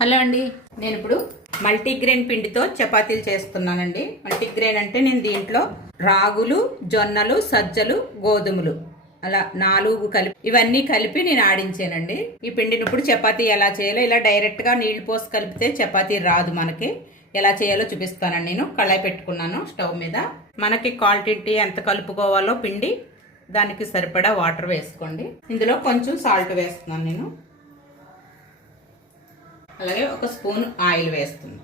Hello అండి, నేను ఇప్పుడు మల్టీగ్రెయిన్ పిండితో చపాతీలు చేస్తున్నానండి. మల్టీగ్రెయిన్ అంటే నేను దీంట్లో రాగులు, జొన్నలు, సజ్జలు, గోధుమలు అలా 4 కలిపి ఇవన్నీ కలిపి నేను ఆడించానండి. ఈ పిండిని ఇప్పుడు చపాతీ ఎలా చేయాలో ఇలా డైరెక్ట్గా నీళ్లు పోసి కలిపితే చపాతీ రాదు. మనకి ఎలా చేయాలో చూపిస్తానండి. నేను కళాయి పెట్టుకున్నాను స్టవ్ మీద. మనకి క్వాంటిటీ ఎంత కలుపుకోవాలో పిండి దానికి సరిపడా వాటర్ వేసుకోండి. ఇందులో కొంచెం సాల్ట్ వేస్తున్నాను నేను. అలాగే 1 స్పూన్ ఆయిల్ వేస్తుంది.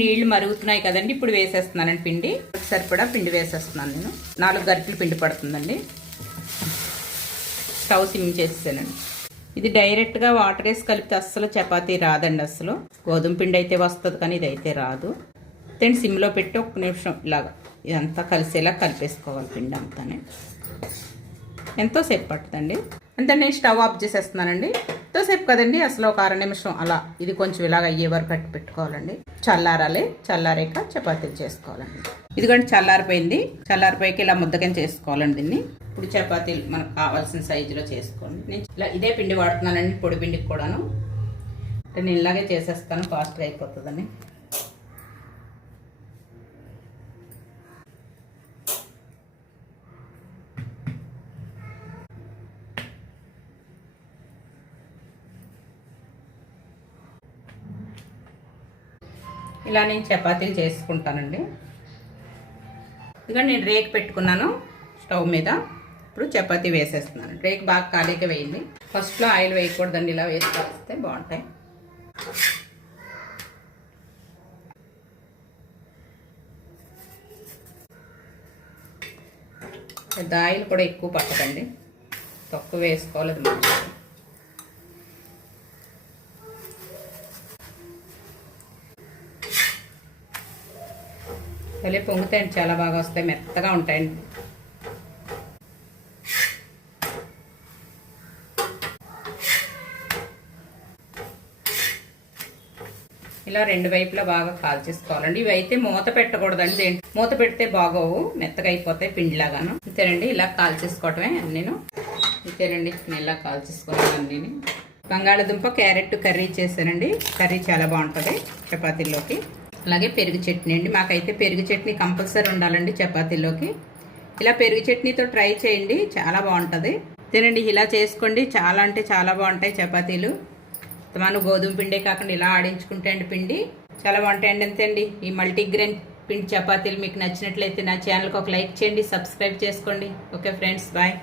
నీళ్లు మరుగుతున్నాయి కదండి, ఇప్పుడు వేసేస్తున్నానండి పిండి. సరిపడా పిండి వేసేస్తున్నాను నేను. 4 గరిటెలు పిండి పడుతుందండి. స్టవ్ సిమ్ చేసేసానండి. ఇది డైరెక్ట్గా వాటర్ వేసి కలిపితే అస్సలు చపాతీ రాదండి. అసలు గోధుమ పిండి అయితే వస్తుంది కానీ ఇదైతే రాదు. then సిమ్లో పెట్టి 1 నిమిషం ఇలాగా ఇదంతా కలిసేలా కలిపేసుకోవాలి. పిండి అంతానే ఎంతోసేపు పడుతుందండి. అంతే నేను స్టవ్ ఆఫ్ చేసేస్తున్నానండి. ఎంతోసేపు కదండి, అసలు 1 అర నిమిషం అలా ఇది కొంచెం ఇలాగ అయ్యే వరకు పెట్టుకోవాలండి. చల్లారాలి. చల్లారాక చపాతీలు చేసుకోవాలండి. ఇదిగోండి చల్లారిపోయింది. చల్లారిపోయాక ఇలా ముద్దకం చేసుకోవాలండి దీన్ని. ఇప్పుడు చపాతీలు మనకు కావాల్సిన సైజులో చేసుకోండి. నేను ఇలా ఇదే పిండి వాడుతున్నానండి, పొడి పిండికి కూడాను. నేను ఇలాగే చేసేస్తాను, ఫాస్ట్గా అయిపోతుందని. ఇలా నేను చపాతీలు చేసుకుంటానండి. ఇక నేను రేక్ పెట్టుకున్నాను స్టవ్ మీద. ఇప్పుడు చపాతీ వేసేస్తున్నాను. రేక్ బాగా ఖాళీగా వేయండి. ఫస్ట్లో ఆయిల్ వేయకూడదండి, ఇలా వేసి కలిస్తే బాగుంటాయి. పెద్ద ఆయిల్ కూడా ఎక్కువ పట్టదండి, తక్కువ వేసుకోవాలి. అది మంచిది. భలే పొంగుతాయండి, చాలా బాగా వస్తాయి, మెత్తగా ఉంటాయండి. ఇలా 2 వైపులా బాగా కాల్చేసుకోవాలండి. ఇవి అయితే మూత పెట్టకూడదండి, మూత పెడితే బాగోవు, మెత్తగా అయిపోతాయి పిండిలాగాను. అంతేనండి, ఇలా కాల్చేసుకోవటమే నేను. అంతేనండి, నేను ఇలా కాల్చేసుకున్నాను అన్నీ. బంగాళదుంప క్యారెట్ కర్రీ చేశానండి. కర్రీ చాలా బాగుంటుంది చపాతీల్లోకి. అలాగే పెరుగు చట్నీ అండి. మాకైతే పెరుగు చట్నీ కంపల్సరీ ఉండాలండి చపాతీలోకి. ఇలా పెరుగు చట్నీతో ట్రై చేయండి, చాలా బాగుంటుంది. తినండి, ఇలా చేసుకోండి, చాలా అంటే చాలా బాగుంటాయి చపాతీలు. మనం గోధుమ పిండే కాకుండా ఇలా ఆడించుకుంటే అండి పిండి చాలా బాగుంటాయండి. అంతే అండి, ఈ మల్టీగ్రెయిన్ పిండి చపాతీలు మీకు నచ్చినట్లయితే నా ఛానల్కి ఒక లైక్ చేయండి, సబ్స్క్రైబ్ చేసుకోండి. Okay friends, bye.